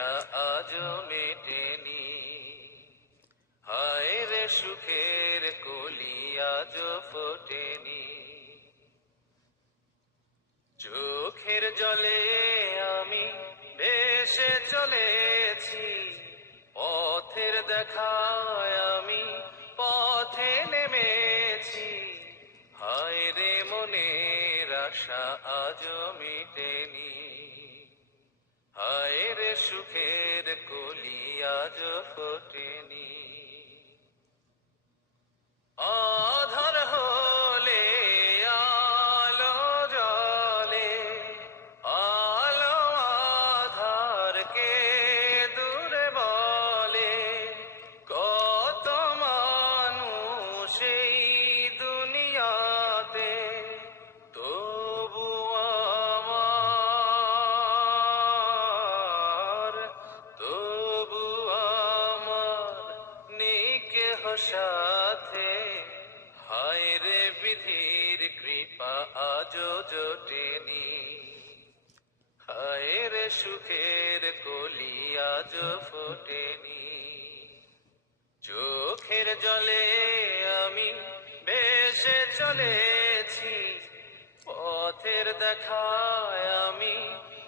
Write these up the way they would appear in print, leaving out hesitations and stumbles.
আশা আজও মেটেনি। হায় রে সুখের কলি আজও ফোটেনি। চোখের জলে আমি ভেসে চলেছি, পথের দেখায় আমি পথে নেমেছি। হায় রে মনের আশা আজও মিটেনি। হায় রে সুখের কলি আজও ফোটেনি। আধার হলে আলো জ্বলে, আলো আধারকে দূরে বলে। কত মানুষ এই দুনিয়াতে, তবু আমার, তবু আমার নেই কেহ সাথে। হায় রে বিধির কৃপা আজও জোটেনি। হায় রে সুখের কলি আজও ফোটেনি। চোখের জলে আমি ভেসে চলেছি, পথের দেখায় আমি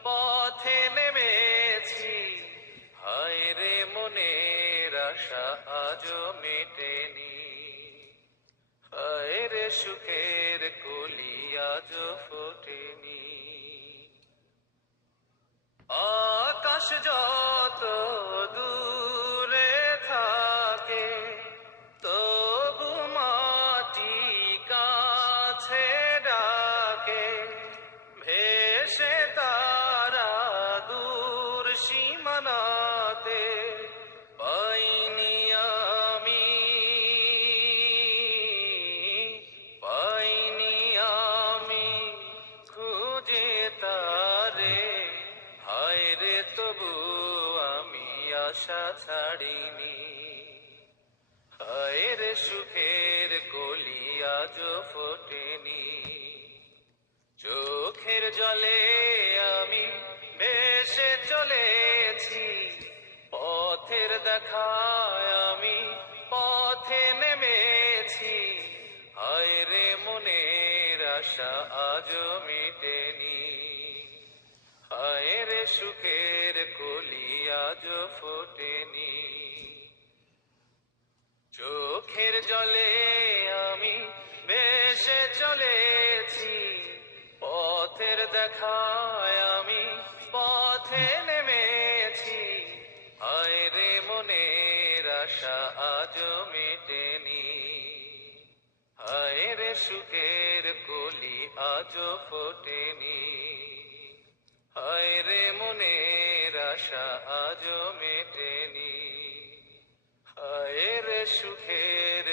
পথে নেমেছি। হায় রে মনের আশা আজও মেটেনি। হায় রে সুখের কলি আজও ফোটেনি। আকাশ যত দূরে থাকে, তবু মাটি কাছে ডাকে। ভেসে তারা দূর সীমানাতে, পাইনি আমি, পাইনি আমি খুঁজে তারে। হায় রে তবু আমি আশা ছাড়িনি। হায় রে সুখের কলি আজও ফোটেনি। চোখের জলে আমি ভেসে চলেছি, পথের দেখায় আমি পথে নেমেছি। হায় রে মনের আশা আজও মিটেনি। হায় রে সুখের কলি আজও ফোটেনি। চোখের জলে আমি ভেসে চলেছি, পথের দেখায় আমি পথে নেমেছি। হায় রে মনের আশা আজও মেটেনি। হায় রে সুখের কলি আজও ফোটেনি। হায় রে মনের আশা আজও মেটেনি। হায় রে সুখের